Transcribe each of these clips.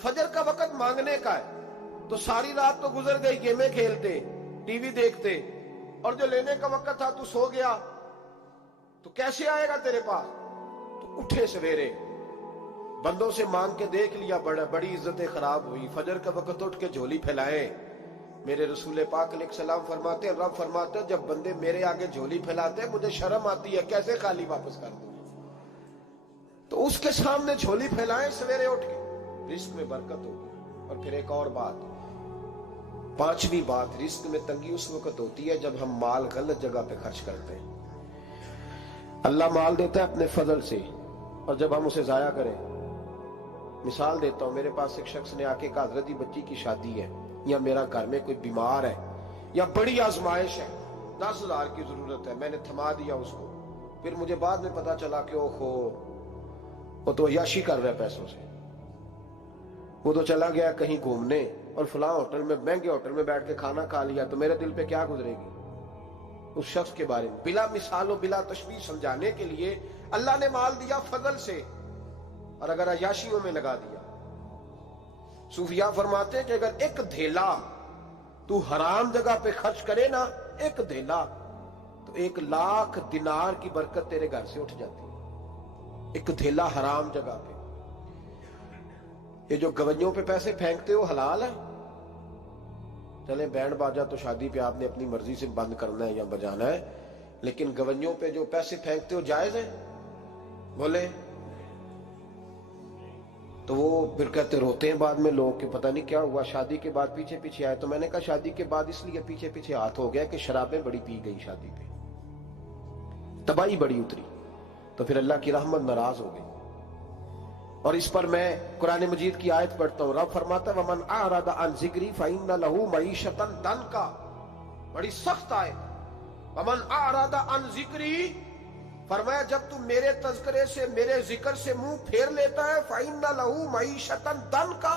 फजर का वक्त मांगने का है, तो सारी रात तो गुजर गई गेमें खेलते, टीवी देखते, और जो लेने का वक्त था तू सो गया, तो कैसे आएगा तेरे पास? तो उठे सवेरे, बंदों से मांग के देख लिया, बड़ी इज्जतें खराब हुई। फजर का वक्त उठ के झोली फैलाए। मेरे रसूल पाक अलैहिस्सलाम फरमाते हैं, रब फरमाते हैं, जब बंदे मेरे आगे झोली फैलाते हैं मुझे शर्म आती है, कैसे खाली वापस कर दूं? तो उसके सामने झोली फैलाएं सवेरे उठ के, रिस्क में बरकत होगी। और फिर एक और बात, पांचवी बात, रिस्क में तंगी उस वक्त होती है जब हम माल गलत जगह पे खर्च करते हैं। अल्लाह माल देता है अपने फजल से, और जब हम उसे जाया करें, मिसाल देता हूं, मेरे पास एक शख्स ने आके कहा, हजरत जी बच्ची की शादी है, या मेरा घर में कोई बीमार है, या बड़ी आजमाइश है, 10,000 की जरूरत है, मैंने थमा दिया उसको। फिर मुझे बाद में पता चला कि ओहो, वो तो अय्याशी कर रहा है पैसों से, वो तो चला गया कहीं घूमने और फलां होटल में, महंगे होटल में बैठ के खाना खा लिया, तो मेरे दिल पे क्या गुजरेगी उस शख्स के बारे में? बिला मिसाल और बिला तशबीह समझाने के लिए अल्लाह ने माल दिया फजल से, और अगर अय्याशियों में लगा दिया। सूफिया फरमाते हैं कि अगर एक धेला तू हराम जगह पे खर्च करे ना, एक धेला, तो 1,00,000 दिनार की बरकत तेरे घर से उठ जाती है। एक धेला हराम जगह पे। ये जो गवैयों पे पैसे फेंकते हो हलाल है? चले बैंड बाजा तो शादी पे आपने अपनी मर्जी से बंद करना है या बजाना है, लेकिन गवैयों पे जो पैसे फेंकते हो जायज है? बोले तो वो फिर कहते, रोते हैं बाद में लोग कि पता नहीं क्या हुआ, शादी के बाद पीछे पीछे आए। तो मैंने कहा शादी के बाद इसलिए पीछे पीछे हाथ हो गया कि शराबें बड़ी पी गई शादी पे, तबाही बड़ी उतरी, तो फिर अल्लाह की रहमत नाराज हो गई। और इस पर मैं कुरान मजीद की आयत पढ़ता हूं, रब फरमाता है, वमन आरादा अन जिक्री फइन्ना लहू मईशतन दनका, बड़ी सख्त आयत। वमन आरादा अन जिक्री, फरमाया जब तू मेरे तज़किरे से, मेरे जिक्र से मुंह फेर लेता है, फइन्ना लहू मईशतन दनका,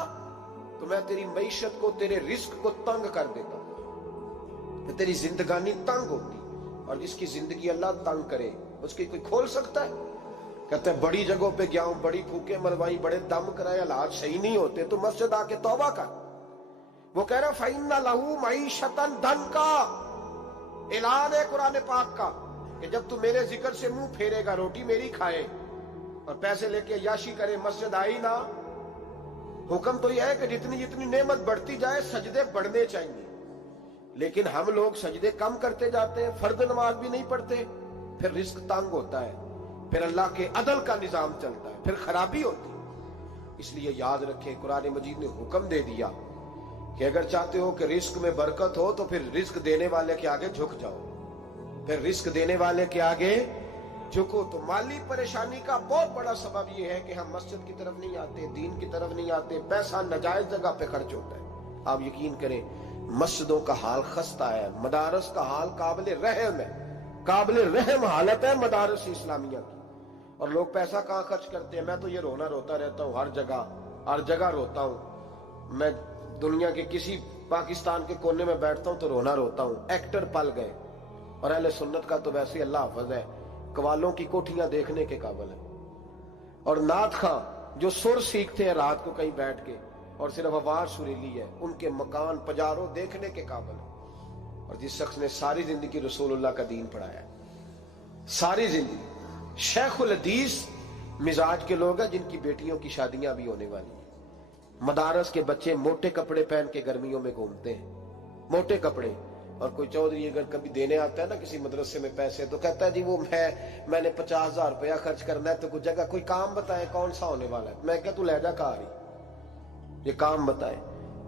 तो मैं तेरी मईशत को, तेरे रिस्क को तंग कर देता हूं, तो तेरी जिंदगानी तंग होती। और जिसकी जिंदगी अल्लाह तंग करे उसकी कोई खोल सकता है? कहते हैं बड़ी जगहों पे गया हूं, बड़ी फूके मरवाई, बड़े दम कराए, हालात सही नहीं होते, तो मस्जिद आके तौबा कर। वो कह रहा फइन्ना लहू मईशतन दनका, ऐलान है कुरान पाक का कि जब तू मेरे जिक्र से मुंह फेरेगा, रोटी मेरी खाए और पैसे लेके अय्याशी करे, मस्जिद आई ना। हुक्म तो यह है कि जितनी जितनी नेमत बढ़ती जाए सजदे बढ़ने चाहिए, लेकिन हम लोग सजदे कम करते जाते हैं, फर्द नमाज भी नहीं पढ़ते, फिर रिस्क तंग होता है, फिर अल्लाह के अदल का निजाम चलता है, फिर खराबी होती है। इसलिए याद रखें, कुरान मजीद ने हुक्म दे दिया कि अगर चाहते हो कि रिस्क में बरकत हो तो फिर रिस्क देने वाले के आगे झुक जाओ, फिर रिस्क देने वाले के आगे झुको। तो माली परेशानी का बहुत बड़ा सबब यह है कि हम मस्जिद की तरफ नहीं आते, दीन की तरफ नहीं आते, पैसा नाजायज जगह पे खर्च होता है। आप यकीन करें, मस्जिदों का हाल खस्ता है, मदारस का हाल काबिल रहम है, काबिल रहम हालत है मदारस इस्लामिया की। और लोग पैसा कहाँ खर्च करते हैं? मैं तो ये रोना रोता रहता हूँ, हर जगह रोता हूँ। मैं दुनिया के किसी पाकिस्तान के कोने में बैठता हूँ तो रोना रोता हूँ। एक्टर पल गए, और अहले सुन्नत का तो वैसे अल्लाह हाफ़िज़ है, कवालों की कोठियां देखने के काबिल है। और नात खां जो सुर सीखते हैं रात को कहीं बैठ के और सिर्फ आवाज सुरीली है, उनके मकान पजारों देखने के काबिल है। और जिस शख्स ने सारी जिंदगी रसूलुल्लाह का दीन पढ़ाया, सारी जिंदगी, शेखुल हदीस मिजाज के लोग हैं जिनकी बेटियों की शादियां भी होने वाली हैं। मदारस के बच्चे मोटे कपड़े पहन के गर्मियों में घूमते हैं, मोटे कपड़े। और कोई चौधरी अगर कभी देने आता है ना किसी मदरसे में पैसे, तो कहता है जी वो मैंने 50,000 रुपया खर्च करना है, तो कुछ जगह कोई काम बताए कौन सा होने वाला है। मैं क्या तू ले जा कार ही, ये काम बताए।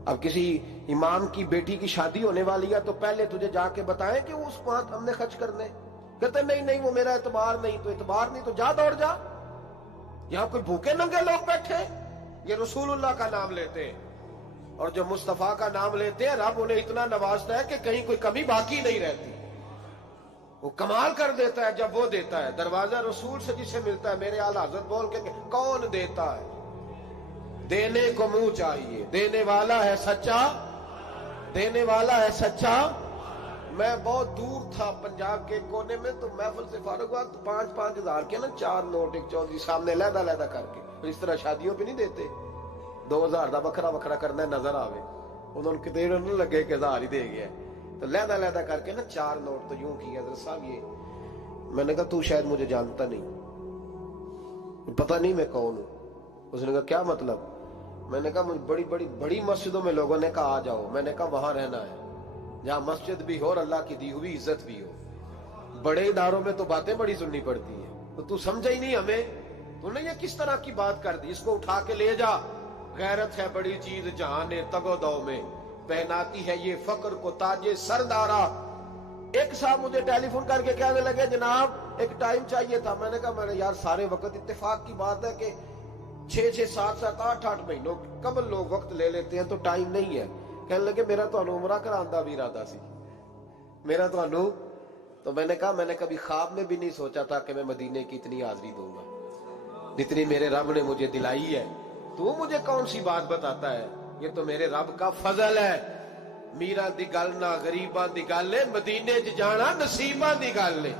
अब किसी इमाम की बेटी की शादी होने वाली है तो पहले तुझे जाके बताएं कि उस वहां हमने खर्च करने। कहते नहीं नहीं वो मेरा एतबार नहीं, तो एतबार नहीं तो जा दौड़ जा। यहां कोई भूखे नंगे लोग बैठे, ये रसूलुल्लाह का नाम लेते हैं, और जो मुस्तफा का नाम लेते हैं रब उन्हें इतना नवाजता है कि कहीं कोई कमी बाकी नहीं रहती। वो कमाल कर देता है जब वो देता है। दरवाजा रसूल से जिसे मिलता है, मेरे आला हज़रत बोल के कौन देता है? देने को मुंह चाहिए, देने वाला है सच्चा, देने वाला है सच्चा। मैं बहुत दूर था पंजाब के कोने में, तो महफिल से फारूक हुआ तो 5-5 हजार के ना 4 नोट एक चौधरी सामने लहदा लहदा करके, तो इस तरह शादियों पे नहीं देते। 2000 ਦਾ ਵੱਖਰਾ ਵੱਖਰਾ ਕਰਨਾ ਨਜ਼ਰ ਆਵੇ, ਉਹਨਾਂ ਨੂੰ ਕਿਤੇ ਨੂੰ ਲੱਗੇ ਕਿ 1000 ਹੀ ਦੇ ਗਿਆ। तो लहदा लहदा करके ना 4 नोट तो यूं किया, हज़रत साहब ये। मैंने कहा तू शायद मुझे जानता नहीं, पता नहीं मैं कौन हूं। उसने कहा क्या मतलब? मैंने कहा मुझे बड़ी बड़ी बड़ी मस्जिदों में लोगों ने कहा आ जाओ। मैंने कहा वहां रहना है जहां मस्जिद भी हो और अल्लाह की दी हुई इज्जत भी हो। बड़े इदारों में तो बातें बड़ी सुननी पड़ती है, तो तू समझा ही नहीं हमें। तूने ये किस तरह की बात कर दी? इसको उठा के ले जा। गैरत है बड़ी चीज जहां ने तगोदो में, पहनाती है ये फक्र को ताजे सरदारा। एक साहब मुझे टेलीफोन करके कहने लगे जनाब एक टाइम चाहिए था। मैंने कहा मैंने यार सारे वक्त इत्तेफाक की बात है कि 6-6, 7-7, 8-8 महीनों कबल लोग वक्त ले लेते हैं, तो टाइम नहीं है। कहने लगे मेरा तो उमरा करांदा भी इरादा सी, मेरा तो मैंने कहा मैंने कभी ख्वाब में भी नहीं सोचा था कि मैं मदीने की इतनी हाजिरी दूंगा जितनी मेरे रब ने मुझे दिलाई है। तू मुझे कौन सी बात बताता है? ये तो मेरे रब का फजल है। मीरा दी गल ना गरीबां दी गल है, मदीने च जाना नसीबां दी गल है।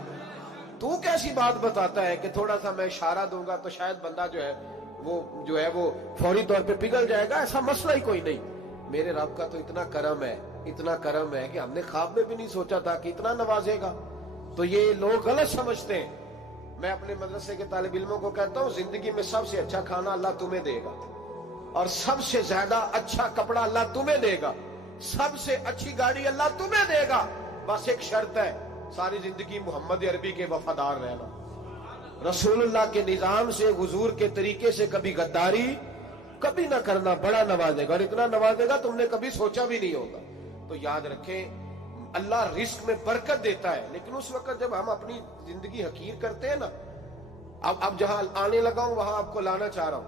तू कैसी बात बताता है कि थोड़ा सा मैं इशारा दूंगा तो शायद बंदा जो है वो फौरी तौर पे पिघल जाएगा? ऐसा मसला ही कोई नहीं। मेरे रब का तो इतना करम है, इतना करम है कि हमने ख्वाब में भी नहीं सोचा था कि इतना नवाजेगा। तो ये लोग गलत समझते हैं। मैं अपने मदरसे के तालिब इल्मों को कहता हूँ जिंदगी में सबसे अच्छा खाना अल्लाह तुम्हें देगा और सबसे ज्यादा अच्छा कपड़ा अल्लाह तुम्हें देगा, सबसे अच्छी गाड़ी अल्लाह तुम्हें देगा। बस एक शर्त है, सारी जिंदगी मोहम्मद अरबी के वफादार रहना, रसूलुल्लाह के निजाम से हुजूर के तरीके से कभी गद्दारी कभी ना करना। बड़ा नवाजेगा और इतना नवाजेगा तुमने कभी सोचा भी नहीं होगा। तो याद रखें अल्लाह रिस्क में बरकत देता है, लेकिन उस वक्त जब हम अपनी जिंदगी हकीर करते हैं ना। अब जहां आने लगा हूं वहां आपको लाना चाह रहा हूं।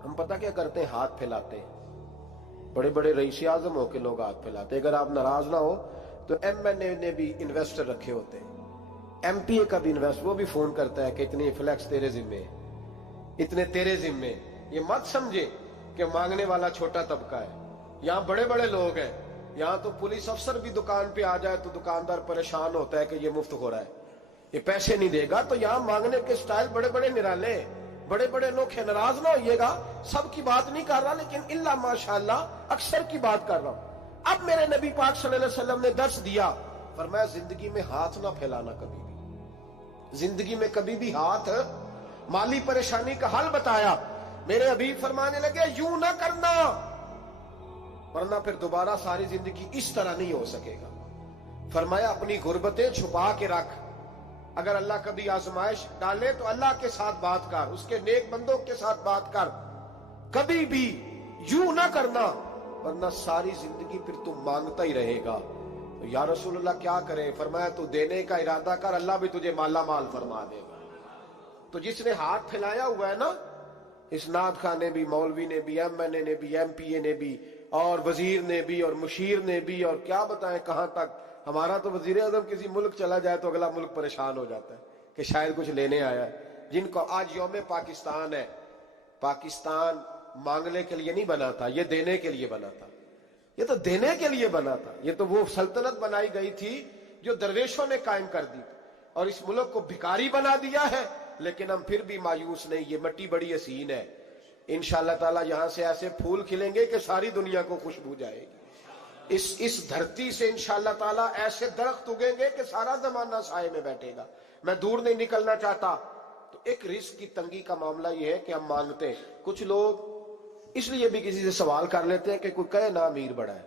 हम पता क्या करते हैं? हाथ फैलाते हैं। बड़े बड़े रईस आजम होके लोग हाथ फैलाते हैं। अगर आप नाराज ना हो तो एमएनए ने भी इन्वेस्टर रखे होते हैं, एमपीए का भी इन्वेस्ट, वो भी फोन करता है कि इतनी फ्लैक्स तेरे जिम्मे, इतने तेरे जिम्मे। ये मत समझे कि मांगने वाला छोटा तबका है। यहाँ बड़े बड़े लोग हैं। यहाँ तो पुलिस अफसर भी दुकान पे आ जाए तो दुकानदार परेशान होता है कि ये मुफ्त हो रहा है, ये पैसे नहीं देगा। तो यहाँ मांगने के स्टाइल बड़े बड़े निराले, बड़े बड़े लोग हैं। नाराज ना होइएगा, सबकी बात नहीं कर रहा, लेकिन इल्ला माशाअल्लाह अक्सर की बात कर रहा हूं। अब मेरे नबी पाक सल्लल्लाहु अलैहि वसल्लम ने दर्श दिया, फरमाया जिंदगी में हाथ ना फैलाना कभी भी, जिंदगी में कभी भी हाथ। माली परेशानी का हल बताया। मेरे हबीब फरमाने लगे यूं ना करना, वरना फिर दोबारा सारी जिंदगी इस तरह नहीं हो सकेगा। फरमाया अपनी गुर्बतें छुपा के रख। अगर अल्लाह कभी आजमाइश डाले तो अल्लाह के साथ बात कर, उसके नेक बंदों के साथ बात कर। कभी भी यूं ना करना, वरना सारी जिंदगी फिर तू मांगता ही रहेगा। तो या रसूलुल्लाह क्या करे? फरमाया तू देने का इरादा कर, अल्लाह भी तुझे माला माल फरमा देगा। तो जिसने हाथ फैलाया हुआ है ना, इसनाद खान ने भी, मौलवी ने भी, एमएनए ने भी, एमपीए ने भी, और वजीर ने भी, और मुशीर ने भी, और क्या बताएं कहां तक। हमारा तो वजीर आजम किसी मुल्क चला जाए तो अगला मुल्क परेशान हो जाता है कि शायद कुछ लेने आया है। जिनको आज यौम पाकिस्तान है, पाकिस्तान मांगने के लिए नहीं बना था, ये देने के लिए बना था। ये तो देने के लिए बना था। ये तो वो सल्तनत बनाई गई थी जो दरवेशों ने कायम कर दी, और इस मुल्क को भिखारी बना दिया है। लेकिन हम फिर भी मायूस नहीं। ये मिट्टी बड़ी हसीन है, इंशाअल्लाह ताला यहां से ऐसे फूल खिलेंगे कि सारी दुनिया को खुशबू जाएगी। इस धरती से इंशाअल्लाह ताला ऐसे दरख्त उगेंगे कि सारा जमाना साए में बैठेगा। मैं दूर नहीं निकलना चाहता। तो एक रिस्क की तंगी का मामला यह है कि हम मांगते हैं। कुछ लोग इसलिए भी किसी से सवाल कर लेते हैं कि कोई कहे ना अमीर बड़ा है।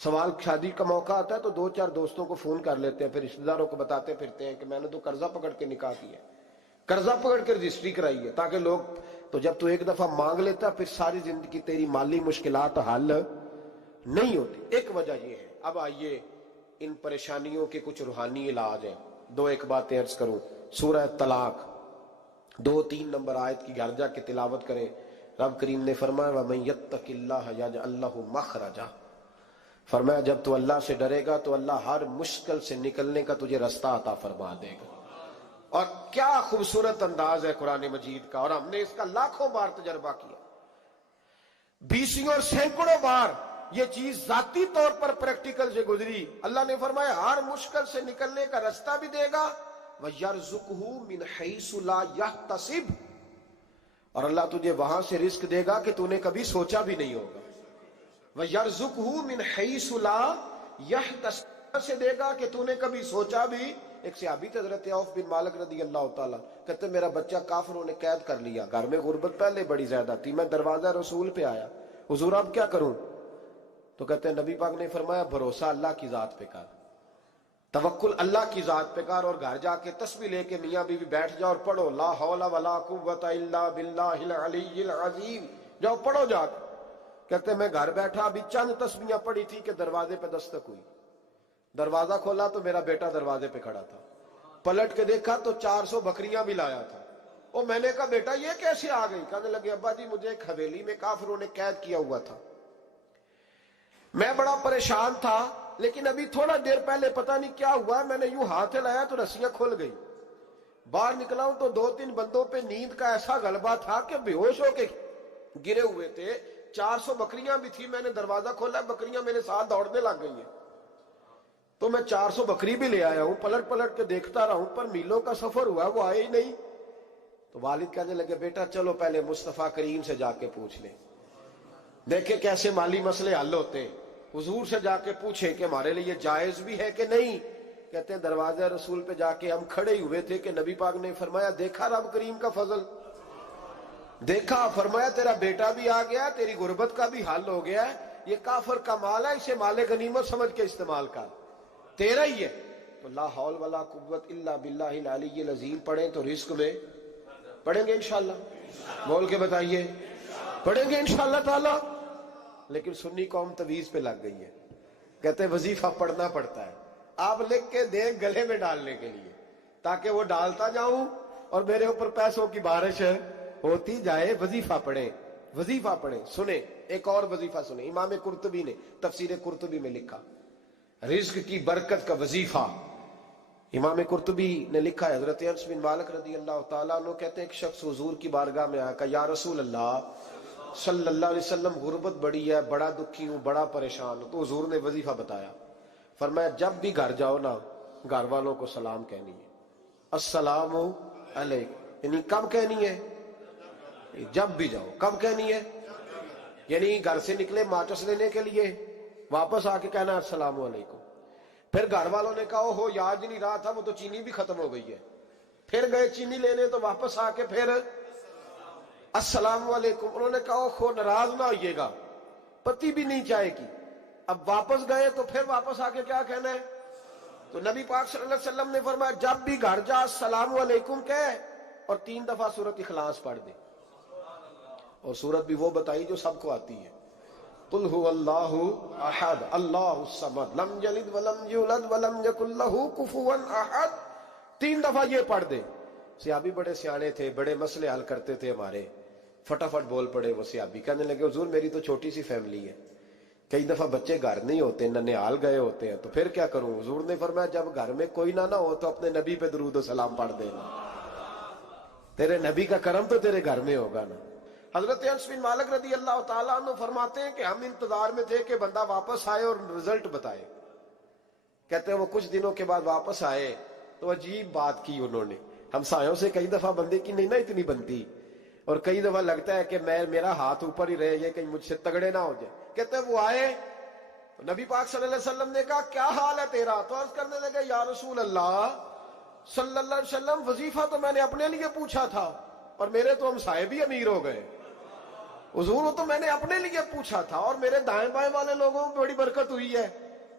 सवाल शादी का मौका आता है तो 2-4 दोस्तों को फोन कर लेते हैं, फिर रिश्तेदारों को बताते फिरते हैं कि मैंने तो कर्जा पकड़ के निकाह किया, कर्जा पकड़ के रजिस्ट्री कराई है, ताकि लोग। तो जब तू एक दफा मांग लेता फिर सारी जिंदगी तेरी माली मुश्किलात हल नहीं होती। एक वजह यह है। अब आइए इन परेशानियों के कुछ रूहानी इलाज हैं। 2-1 बातें अर्ज करूं। सूरह तलाक 2-3 नंबर आयत की घर जाके तिलावत करें। रब करीम ने फरमाया वमन यत्तकिल्लाह यजअल लहु मखरजा। फरमाया जब तू अल्लाह से डरेगा तो अल्लाह हर मुश्किल से निकलने का तुझे रास्ता अता फरमा देगा। और क्या खूबसूरत अंदाज है कुरान मजीद का, और हमने इसका लाखों बार तजर्बा किया, 20 और सैकड़ों बार ये चीज जाती तौर पर प्रैक्टिकल से गुजरी। अल्लाह ने फरमाया हर मुश्किल से निकलने का रास्ता भी देगा, वयरज़ुक़हु मिन हैसु ला यहतसिब, اور اللہ تجھے وہاں سے رزق دے گا کہ تو نے کبھی سوچا بھی نہیں ہوگا. وَيَرْزُقْهُ مِنْ حَيْثُ لَا يَحْتَسِبُ سے دے گا کہ تو نے کبھی سوچا بھی. ایک صحابی تھے حضرت عوف بن مالک رضی اللہ تعالیٰ، کہتے میرا بچہ کافروں نے قید کر لیا، گھر میں غربت پہلے بڑی زیادہ تھی، میں دروازہ رسول پہ آیا، حضور اب کیا کروں؟ تو کہتے ہیں نبی پاک نے فرمایا بھروسہ اللہ کی ذات پہ کر، توکل اللہ کی ذات پہ کر، اور گھر جا کے تسبیح لے کے میاں بیوی بیٹھ جاؤ اور پڑھو لا حول ولا قوت الا باللہ العلی العظیم، جاؤ پڑھو جا کے. کہتے میں گھر بیٹھا ابھی چند تسبیحاں پڑھی تھی کہ دروازے پہ دستک ہوئی، دروازہ کھولا تو میرا بیٹا دروازے پہ کھڑا تھا، پلٹ کے دیکھا تو 400 بکریاں بھی لایا تھا. اور میں نے کہا بیٹا یہ کیسے آ گئی؟ کہنے لگے ابا جی مجھے ایک حویلی میں کافروں نے قید کیا ہوا تھا، میں بڑا پریشان تھا، لیکن ابھی تھوڑا دیر پہلے پتہ نہیں کیا ہوا، میں نے یوں ہاتھ لایا تو رسیاں کھل گئی، باہر نکلا ہوں تو 2-3 بندوں پہ نیند کا ایسا غلبہ تھا کہ بے ہوش ہو کے گرے ہوئے تھے. 400 بکریاں بھی تھی، میں نے دروازہ کھولا، بکریاں میرے ساتھ دوڑنے لگ گئی ہیں، تو میں 400 بکری بھی لے آیا ہوں، پلٹ پلٹ کے دیکھتا رہا ہوں، پر میلوں کا سفر ہوا وہ آئے ہی نہیں. تو والد کہنے لگے بیٹا چلو پہلے مصطفیٰ کریم سے جا کے پوچھ لیں، دیکھیں کیسے مالی مسئلے حل ہوتے ہیں. حضور سے جا کے پوچھیں کہ ہمارے لیے جائز بھی ہے کہ نہیں. کہتے ہیں دروازہ رسول پہ جا کے ہم کھڑے ہوئے تھے کہ نبی پاک نے فرمایا دیکھا رب کریم کا فضل، دیکھا، فرمایا تیرا بیٹا بھی آ گیا، تیری غربت کا بھی حل ہو گیا ہے، یہ کافر کا مال ہے، اسے مال غنیمت سمجھ کے استعمال کر، تیرا ہی ہے. تو لا حول ولا قوت الا باللہ العلی العظیم پڑھیں تو رزق میں پڑھیں گے انشاءاللہ، بول کے بتائیے پڑھیں گے انشاءاللہ تعالی. لیکن سنی قوم تویز پہ لگ گئی ہے، کہتے ہیں وظیفہ پڑھنا پڑتا ہے، آپ لکھ کے دیں گلے میں ڈالنے کے لیے تاکہ وہ ڈالتا جاؤں اور میرے اوپر پیسوں کی بارش ہوتی جائے. وظیفہ پڑھیں، وظیفہ پڑھیں. سنیں ایک اور وظیفہ سنیں، امام قرطبی نے تفسیر قرطبی میں لکھا رزق کی برکت کا وظیفہ. امام قرطبی نے لکھا ہے حضرت انس بن مالک رضی اللہ تعالیٰ عنہ کہتے ہیں ایک شخص حضور کی بارگاہ میں آیا، کہا یا رسول اللہ صلی اللہ علیہ وسلم غربت بڑی ہے، بڑا دکھی ہوں، بڑا پریشان ہوں. تو حضور نے وظیفہ بتایا، فرمایا جب بھی گھر جاؤ نا گھر والوں کو سلام کہنی ہے، السلام علیکم. یعنی کب کہنی ہے؟ جب بھی جاؤ. کب کہنی ہے؟ یعنی گھر سے نکلے ماچس لینے کے لیے، واپس آ کے کہنا السلام علیکم. پھر گھر والوں نے کہا ہو یاد نہیں رہا تھا، وہ تو چینی بھی ختم ہو گئی ہے. پھر گئے چینی لینے تو واپس آ کے پھر السلام علیکم. انہوں نے کہا خو ناراض نہ ہوئیے گا، پتی بھی نہیں چائے کی. اب واپس گئے تو پھر واپس آ کے کیا کہنا ہے؟ تو نبی پاک صلی اللہ علیہ وسلم نے فرمایا جب بھی گھر جا السلام علیکم کہے اور 3 دفعہ سورۃ اخلاص پڑھ دے. اور سورت بھی وہ بتائی جو سب کو آتی ہے، قل هو اللہ احد اللہ الصمد لم یلد ولم یولد ولم یکن لہ کفوا احد. 3 دفعہ یہ پڑھ دے. صحابی بڑے سیانے تھے، بڑے مسئلے حل کرتے تھے ہمارے، فٹافٹ بول پڑے وہ صحابی. کہنے لگے حضور میری تو چھوٹی سی فیملی ہے، کئی دفعہ بچے گھر نہیں ہوتے، ننیال گئے ہوتے ہیں، تو پھر کیا کروں؟ حضور نے فرمایا جب گھر میں کوئی نہ ہو تو اپنے نبی پہ درود و سلام پڑھ دینا، تیرے نبی کا کرم تو تیرے گھر میں ہوگا نا. حضرت انس بن مالک رضی اللہ تعالیٰ عنہ فرماتے ہیں کہ ہم انتظار میں تھے کہ بندہ واپس آئے اور رزلٹ بتائے. کہتے ہیں وہ کچھ دنوں کے بعد واپس آئے تو عجیب بات کی انہوں نے. ہمسایوں سے کئی دفعہ بندے کی نہیں نا اتنی بنتی، اور کئی دفعہ لگتا ہے کہ میرا ہاتھ اوپر ہی رہے، یہ کہیں مجھ سے تگڑے نہ ہو جائے. کہتے ہیں وہ آئے تو نبی پاک صلی اللہ علیہ وسلم نے کہا کیا حال ہے تیرا؟ تو عرض کرنے لگے یا رسول اللہ صلی اللہ علیہ وسلم وظیفہ تو میں نے اپنے لیے پوچھا تھا اور میرے تو ہمسائے بھی امیر ہو گئے. حضور وہ تو میں نے اپنے لیے پوچھا تھا اور میرے دائیں بائیں والے لوگوں کو بڑی برکت ہوئی ہے.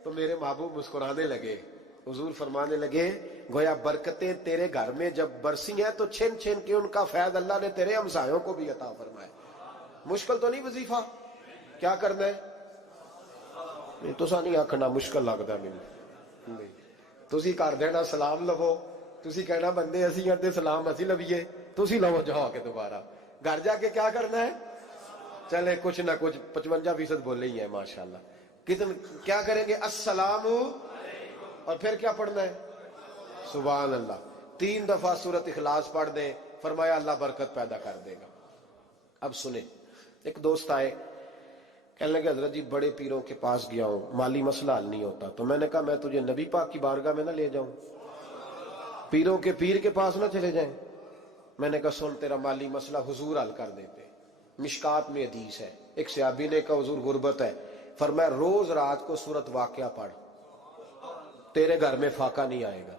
تو میرے محبوب مسکرانے لگے. حضور فرمانے لگے گویا برکتیں تیرے گھر میں جب برسی ہیں تو چھن چھن کے ان کا فیض اللہ نے تیرے ہمسایوں کو بھی عطا فرمایا. مشکل تو نہیں وظیفہ؟ کیا کرنا ہے؟ نہیں تو نہیں آکھنا مشکل لگتا مجھے. تسی کر دینا سلام لو، تسی کہنا بندے اسی ہیں سلام اسی لویے، تسی لو جاؤ کے دوبارہ. گھر جا کے کیا کرنا ہے؟ چلے کچھ نہ کچھ 55% بولے ہی ہیں ماشاءاللہ. کیا کریں گے؟ السلام، اور پھر کیا پڑھنا ہے؟ سبحان اللہ. 3 دفعہ سورۃ اخلاص پڑھ دیں، فرمایا اللہ برکت پیدا کر دے گا. اب سنیں، ایک دوست آئے کہنے لگے حضرت جی بڑے پیروں کے پاس گیا ہوں، مالی مسئلہ حل نہیں ہوتا. تو میں نے کہا میں تجھے نبی پاک کی بارگاہ میں نہ لے جاؤں؟ پیروں کے پیر کے پاس نہ چلے جائیں؟ میں نے کہا سن تیرا مالی مسئلہ حضور حل کر دیتے. مشکات میں حدیث ہے, ایک صحابی نے کہا حضور غربت ہے, فرمایا روز رات کو سورت واقعہ پڑھ, تیرے گھر میں فاقہ نہیں آئے گا.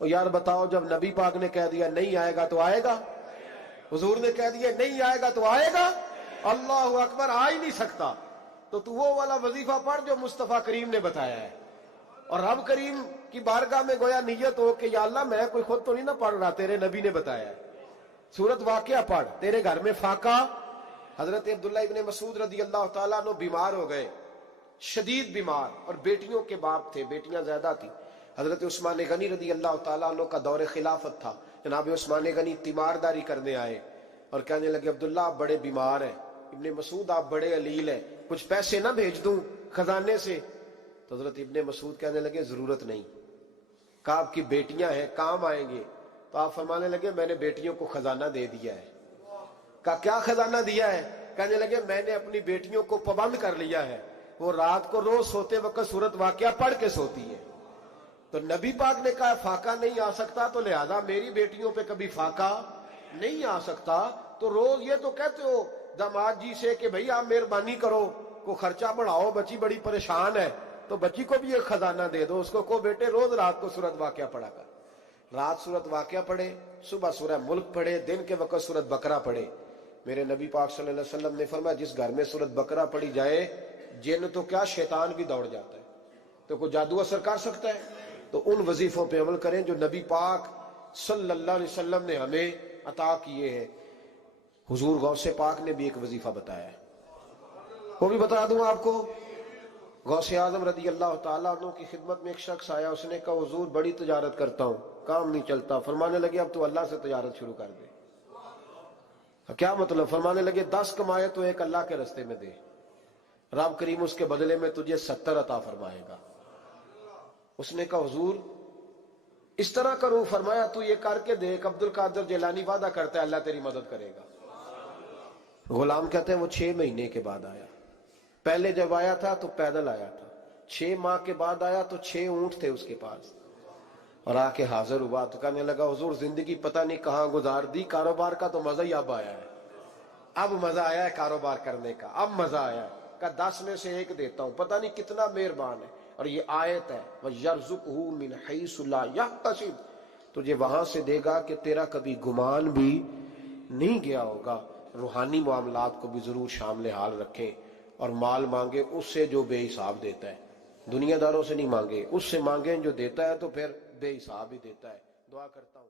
اور یار بتاؤ, جب نبی پاک نے کہہ دیا نہیں آئے گا تو آئے گا, حضور نے کہہ دیا نہیں آئے گا تو آئے گا, اللہ اکبر, آ ہی نہیں سکتا. تو وہ والا وظیفہ پڑھ جو مصطفیٰ کریم نے بتایا ہے, اور رب کریم کی بارگاہ میں گویا نیت ہو کہ یا اللہ میں کوئی خود تو نہیں نہ پڑھ رہا, تیرے نبی نے بتایا ہے, سورت واقعہ پڑھ, تیرے گھر میں فاقہ. حضرت عبداللہ ابن مسعود رضی اللہ تعالیٰ عنہ بیمار ہو گئے, شدید بیمار, اور بیٹیوں کے باپ تھے, بیٹیاں زیادہ تھیں. حضرت عثمان غنی رضی اللہ تعالیٰ عنہ کا دور خلافت تھا. جناب عثمان غنی تیمارداری کرنے آئے اور کہنے لگے عبداللہ آپ بڑے بیمار ہیں, ابن مسعود آپ بڑے علیل ہیں, کچھ پیسے نہ بھیج دوں خزانے سے؟ تو حضرت ابن مسعود کہنے لگے ضرورت نہیں, کہا آپ کی بیٹیاں ہیں کام آئیں گے. تو آپ فرمانے لگے میں نے بیٹیوں کو خزانہ دے دیا ہے. کہا کیا خزانہ دیا ہے؟ کہنے لگے میں نے اپنی بیٹیوں کو پابند کر لیا ہے, وہ رات کو روز سوتے وقت سورت واقعہ پڑھ کے سوتی ہے. تو نبی پاک نے کہا فاقہ نہیں آ سکتا, تو لہذا میری بیٹیوں پہ کبھی فاقہ نہیں آ سکتا. تو روز یہ تو کہتے ہو داماد جی سے کہ بھئی آپ مہربانی کرو, کو خرچہ بڑھاؤ, بچی بڑی پریشان ہے, تو بچی کو بھی ایک خزانہ دے دو, اس کو بیٹے روز رات کو سورت واقعہ پڑھا کر. رات سورت واقعہ پڑھے, صبح سورہ ملک پڑھے, دن کے وقت سورت بقرہ پڑھے. میرے نبی پاک صلی اللہ علیہ وسلم نے فرمایا جس گھر میں سورت بقرہ پڑھی جائے, جن تو کیا شیطان بھی دوڑ جاتا ہے. تو کوئی جادو اثر کر سکتا ہے؟ تو ان وظیفوں پہ عمل کریں جو نبی پاک صلی اللہ علیہ وسلم نے ہمیں عطا کیے ہیں. حضور غوث پاک نے بھی ایک وظیفہ بتایا ہے, وہ بھی بتا دوں آپ کو. غوث اعظم رضی اللہ تعالیٰ عنہ کی خدمت میں ایک شخص آیا, اس نے کہا حضور بڑی تجارت کرتا ہوں, کام نہیں چلتا. فرمانے لگے اب تو اللہ سے تجارت شروع کر دے. کیا مطلب؟ فرمانے لگے 10 کمائے تو ایک اللہ کے رستے میں دے, رب کریم اس کے بدلے میں تجھے 70 عطا فرمائے گا. اس نے کہا حضور اس طرح کروں؟ فرمایا تو یہ کر کے دیکھ, عبد القادر جیلانی وعدہ کرتا ہے اللہ تیری مدد کرے گا. غلام کہتے ہیں وہ 6 مہینے کے بعد آیا. پہلے جب آیا تھا تو پیدل آیا تھا, 6 ماہ کے بعد آیا تو 6 اونٹ تھے اس کے پاس, اور آ کے حاضر ہوا. تو کہنے لگا حضور زندگی پتہ نہیں کہاں گزار دی, کاروبار کا تو مزہ ہی اب آیا ہے, اب مزہ آیا ہے کاروبار کرنے کا, اب مزہ آیا ہے. کہ 10 میں سے 1 دیتا ہوں, پتہ نہیں کتنا مہربان ہے. اور یہ آیت ہے وَيَرْزُقْهُ مِنْ حَيْثُ لَا يَحْتَسِبُ, تجھے وہاں سے دے گا کہ تیرا کبھی گمان بھی نہیں گیا ہوگا. روحانی معاملات کو بھی ضرور شامل حال رکھیں, اور مال مانگے اس سے جو بے حساب دیتا ہے, دنیا داروں سے نہیں مانگے, اس سے مانگیں جو دیتا ہے تو پھر بے حساب ہی دیتا ہے. دعا کرتا ہوں